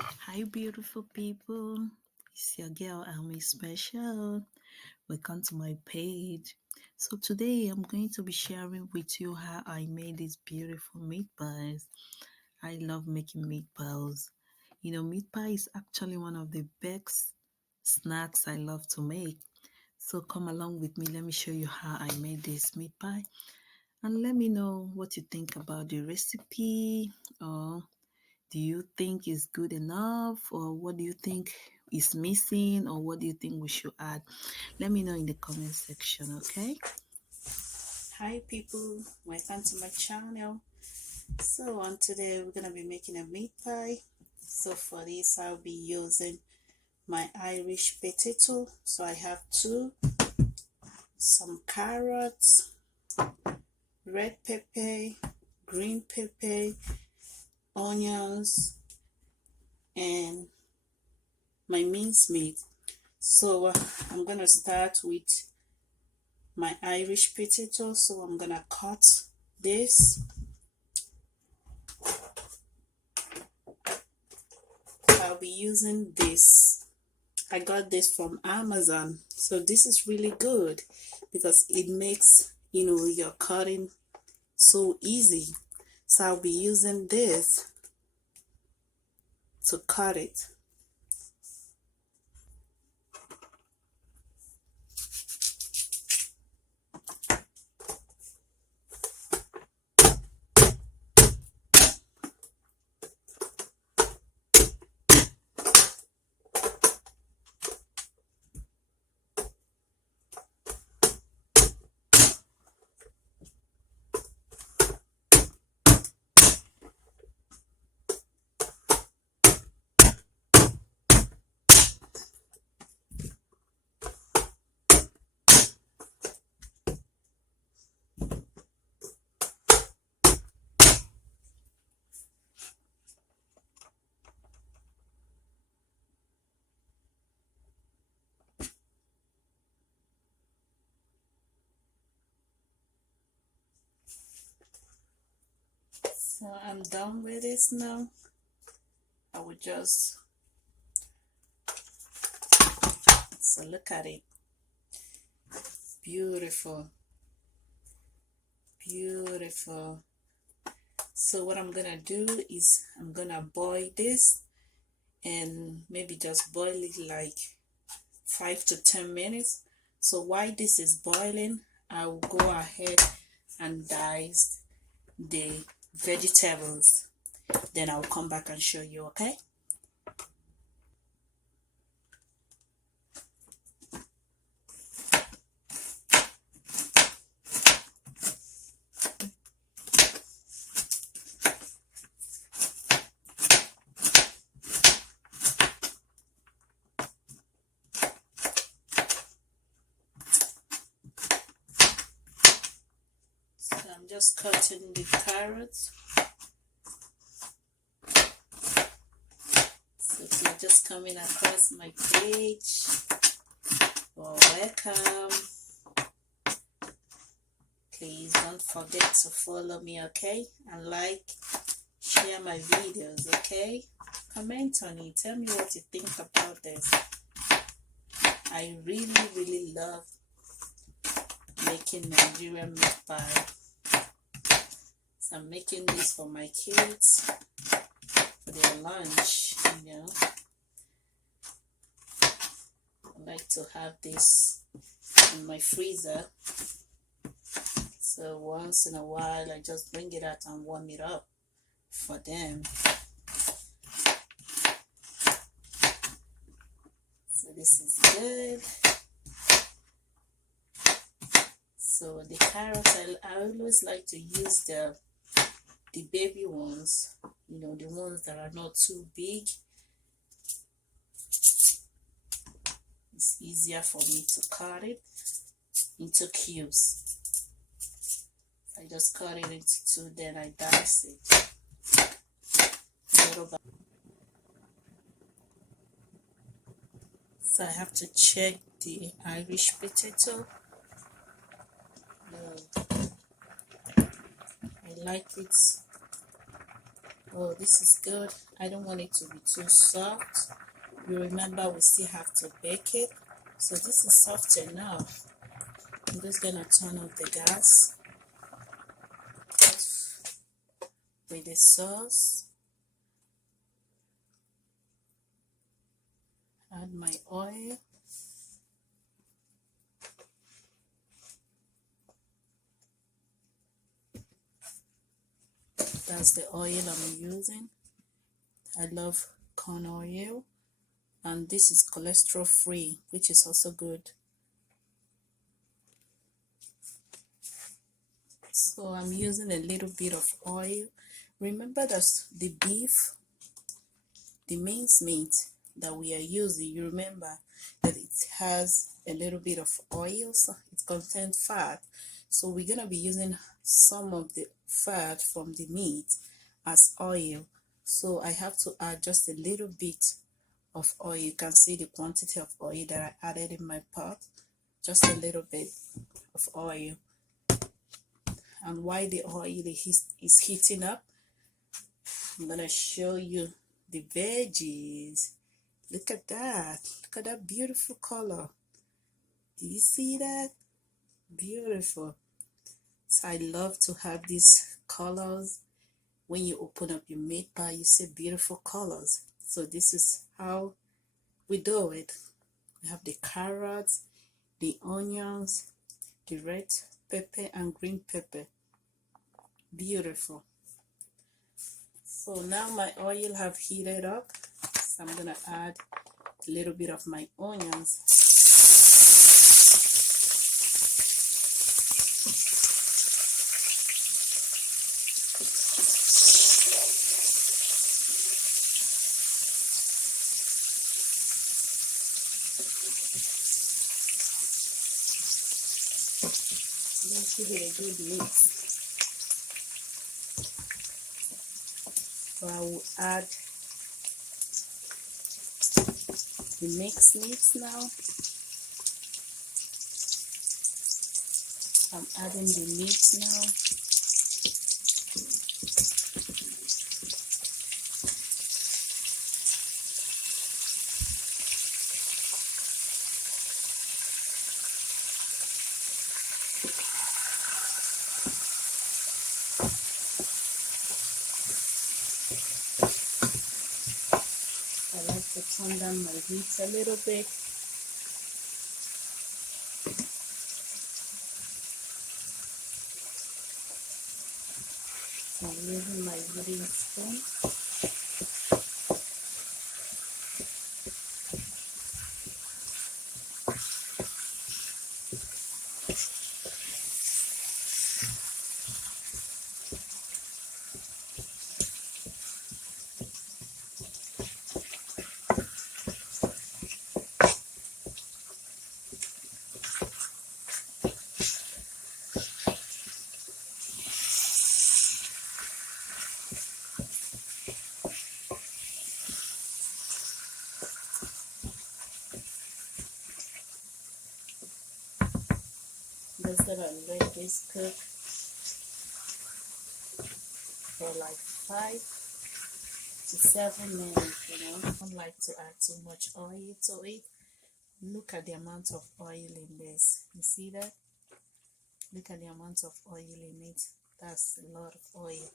Hi, beautiful people. It's your girl, Ami Special. Welcome to my page. So, today I'm going to be sharing with you how I made these beautiful meat pies. I love making meat pies. Meat pie is actually one of the best snacks I love to make. So, come along with me. Let me show you how I made this meat pie and let me know what you think about the recipe or do you think is good enough or what do you think is missing or what do you think we should add? Let me know in the comment section. Okay, hi people, welcome to my channel. So on today we're gonna be making a meat pie. So for this I'll be using my Irish potato. So I have two, some carrots, red pepper, green pepper, onions, and my minced meat. So I'm gonna start with my Irish potato. So I'm gonna cut this. I'll be using this. I got this from Amazon. So this is really good because it makes your cutting so easy. So I'll be using this to cut it. So I'm done with this now. I will just look at it. Beautiful. Beautiful. So what I'm gonna do is I'm gonna boil this and maybe just boil it like 5 to 10 minutes. So while this is boiling, I will go ahead and dice the vegetables. Then I'll come back and show you, okay? So I'm just cutting the carrots. So if you're just coming across my page, well, welcome. Please don't forget to follow me, okay? And like, share my videos, okay? Comment on it. Tell me what you think about this. I really love making Nigerian meat pie. So I'm making this for my kids for their lunch, I like to have this in my freezer. So once in a while I just bring it out and warm it up for them. So this is good. So the carrots, I always like to use the baby ones, the ones that are not too big. It's easier for me to cut it into cubes. I just cut it into two, then I dice it. So I have to check the Irish potato. I like it Oh, this is good. I don't want it to be too soft. You remember we still have to bake it. So this is soft enough. I'm just gonna turn off the gas with the sauce. Add my oil. That's the oil I'm using. I love corn oil, and this is cholesterol free, which is also good. So I'm using a little bit of oil. Remember that the beef, the minced meat that we are using, you remember that it has a little bit of oil, so it contains fat. So we're gonna be using some of the fat from the meat as oil. So I have to add just a little bit of oil. You can see the quantity of oil that I added in my pot, just a little bit of oil. And while the oil is heating up, I'm gonna show you the veggies. Look at that. Look at that beautiful color. Do you see that? Beautiful. So I love to have these colors. When you open up your meat pie, you see beautiful colors. So this is how we do it. We have the carrots, the onions, the red pepper and green pepper. Beautiful. So now my oil have heated up. So I'm gonna add a little bit of my onions. Let's give it a good mix. So I will add the mixed meats now. I'm adding the meat now. I like to turn down my heat a little bit. So I'm using my wooden spoon. Just gonna let this cook for like 5 to 7 minutes, I don't like to add too much oil to it. Look at the amount of oil in this. You see that? Look at the amount of oil in it. That's a lot of oil.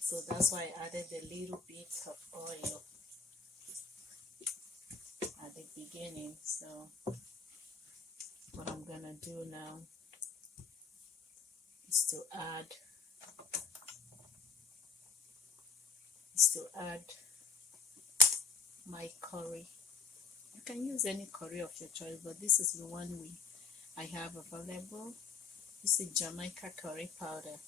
So that's why I added a little bit of oil at the beginning. So what I'm gonna do now is to add my curry. You can use any curry of your choice, but this is the one I have available. This is Jamaica curry powder.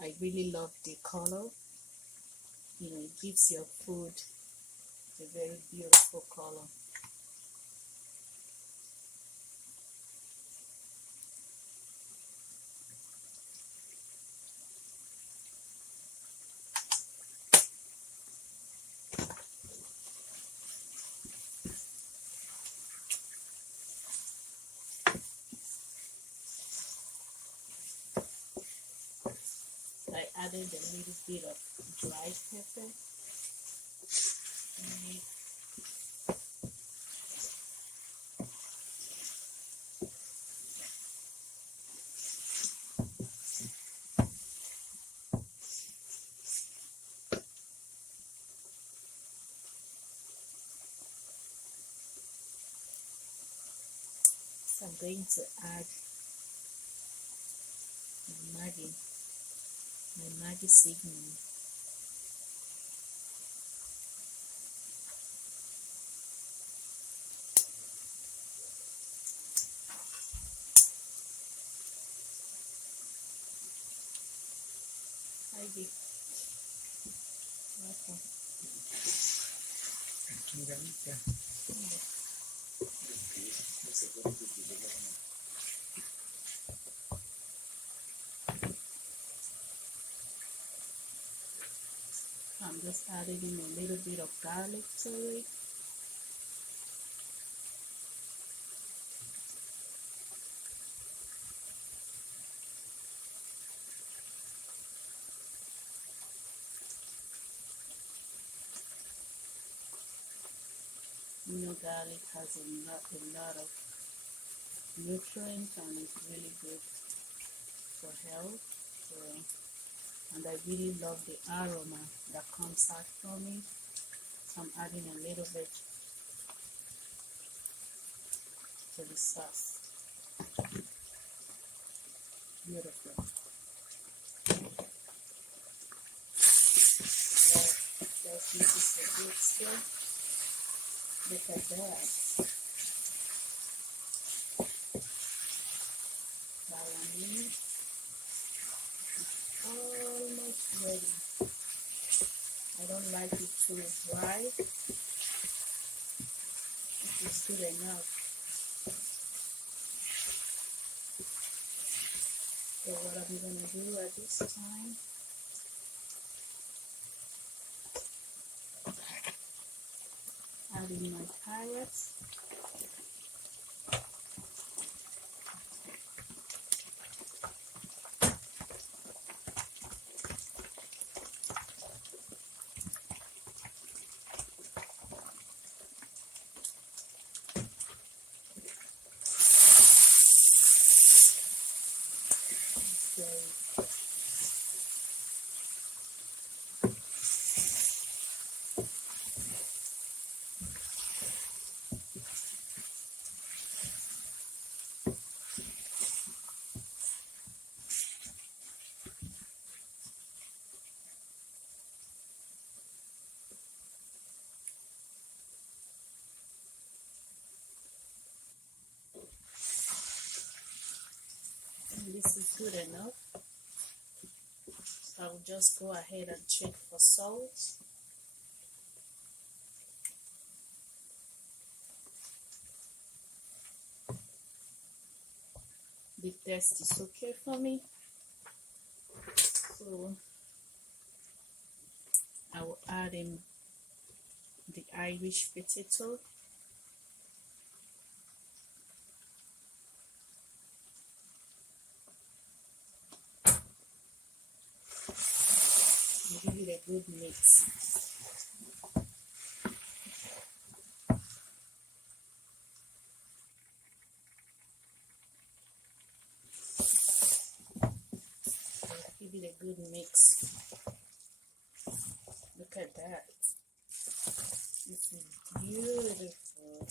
I really love the color. It gives your food a very beautiful color. I added a little bit of dried pepper. And so I'm going to add my Maggi seasoning. Maggi. Welcome. I'm just adding in a little bit of garlic to it. You know, garlic has a lot of nutrients and it's really good for health. So, and I really love the aroma that comes out from it. So I'm adding a little bit to the sauce. Beautiful. So this is a good skill. Look at that. Balanin. Almost ready. I don't like it too dry. It is good enough. So what I'm going to do at this time, add in my carrots. And this is good enough. So I'll just go ahead and check for salt. The taste is okay for me. So I will add in the Irish potato. And give it a good mix. Give it a good mix. Look at that. This is beautiful.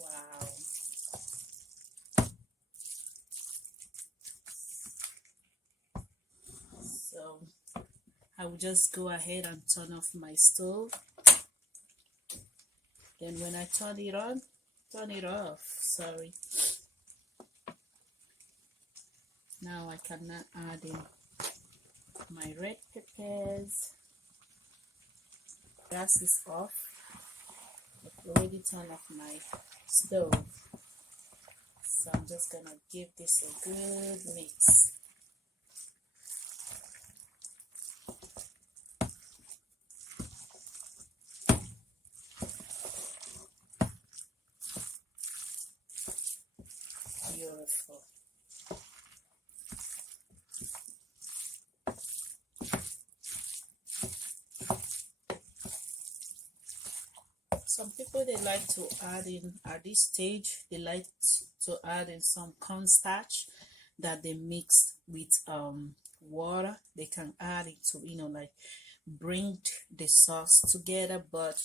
Wow. So I will just go ahead and turn off my stove. Then when I turn it off, sorry. Now I can add in my red peppers. Gas is off. I've already turned off my stove. So I'm just gonna give this a good mix. people, they like to add in at this stage, they like to add in some cornstarch that they mix with water. They can add it to, like, bring the sauce together, but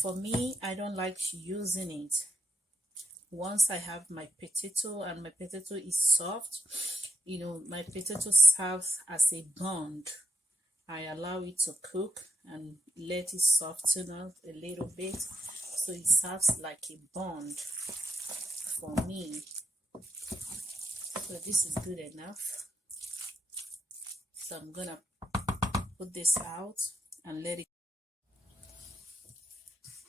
for me, I don't like using it. Once I have my potato and my potato is soft, my potato serves as a bond. I allow it to cook and let it soften up a little bit, so it serves like a bond for me. So this is good enough. So I'm gonna put this out and let it.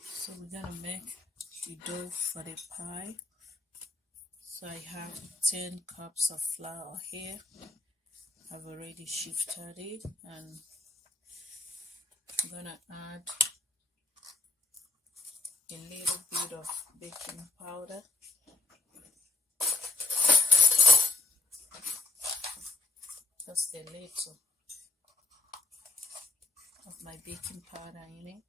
So we're gonna make the dough for the pie. So I have 10 cups of flour here. I've already shifted it, and I'm gonna add a little bit of baking powder. Just a little of my baking powder in it.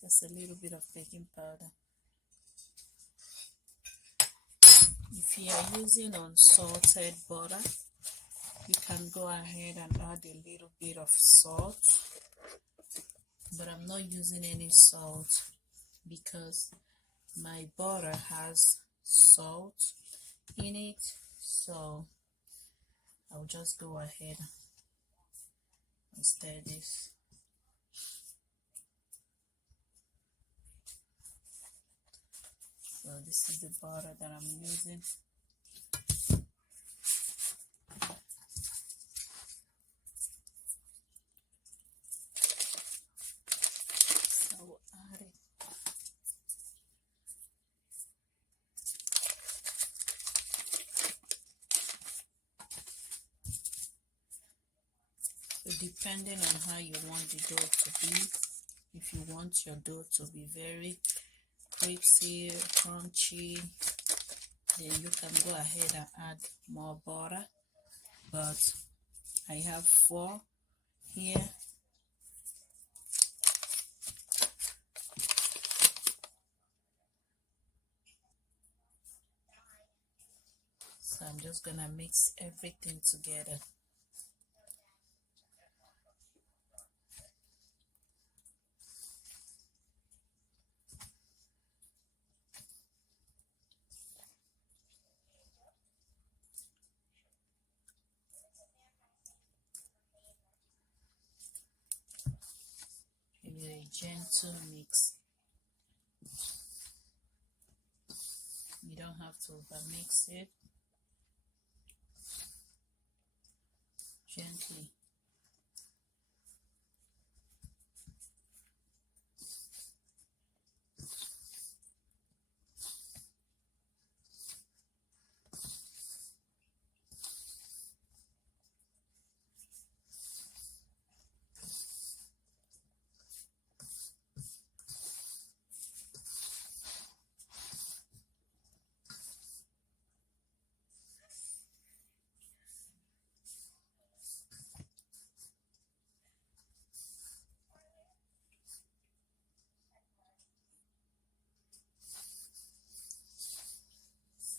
Just a little bit of baking powder. If you are using unsalted butter, you can go ahead and add a little bit of salt, but I'm not using any salt because my butter has salt in it, so I'll just go ahead and stir this. So this is the butter that I'm using. So add it. So depending on how you want the dough to be, if you want your dough to be very crispy, crunchy, then you can go ahead and add more butter. But I have 4 here. So I'm just gonna mix everything together. Maybe a gentle mix. You don't have to overmix it. Gently.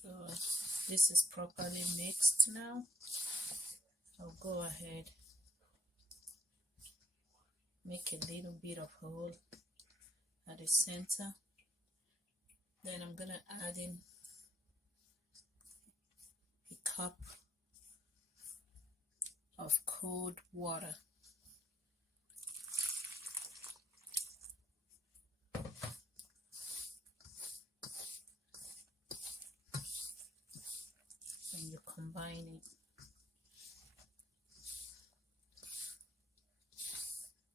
So this is properly mixed now. I'll go ahead, make a little bit of hole at the center. Then I'm gonna add in a cup of cold water. And you combine it.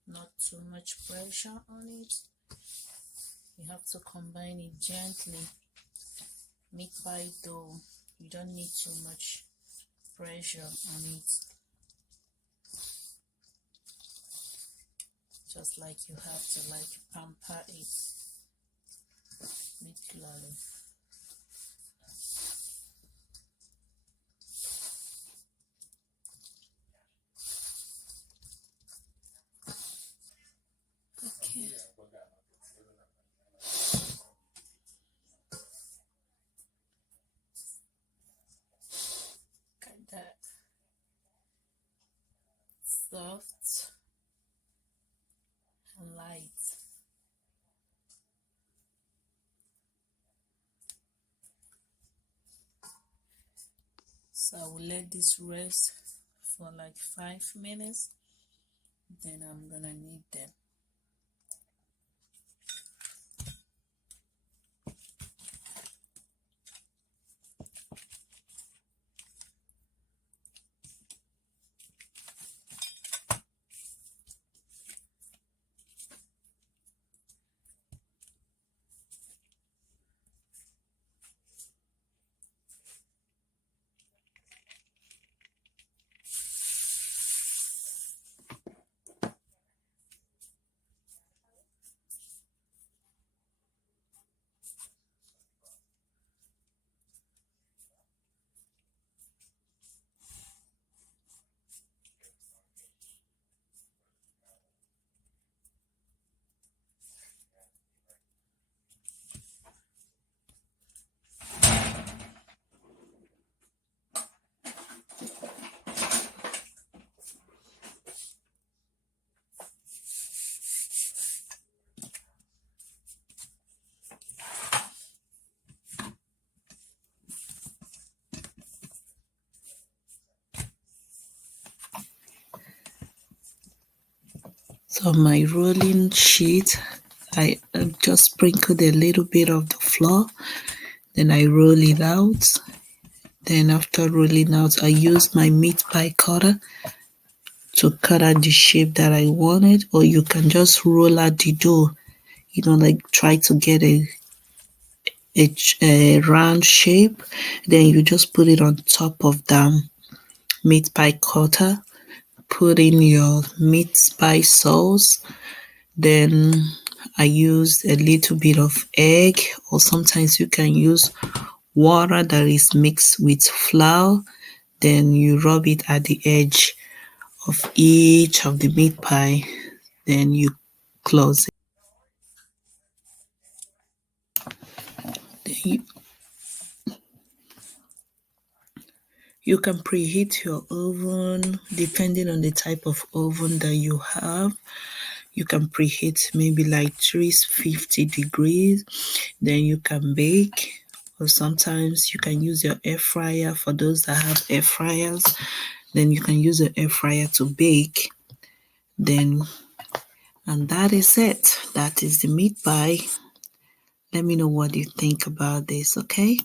Not too much pressure on it. You have to combine it gently. Meat pie dough, you don't need too much pressure on it. Just like you have to pamper it regularly. Okay. soft and light. So I will let this rest for like 5 minutes, then I'm gonna knead them. So my rolling sheet, I just sprinkled a little bit of the flour, then I roll it out. Then after rolling out, I use my meat pie cutter to cut out the shape that I wanted, or you can just roll out the dough, like try to get a round shape. Then you just put it on top of the meat pie cutter, put in your meat spice sauce. Then I used a little bit of egg, or sometimes you can use water that is mixed with flour. Then you rub it at the edge of each of the meat pie. Then you close it. Then you can preheat your oven depending on the type of oven that you have. You can preheat maybe like 350 degrees. Then you can bake, or sometimes you can use your air fryer for those that have air fryers. Then you can use your air fryer to bake. And that is it. That is the meat pie. Let me know what you think about this, okay?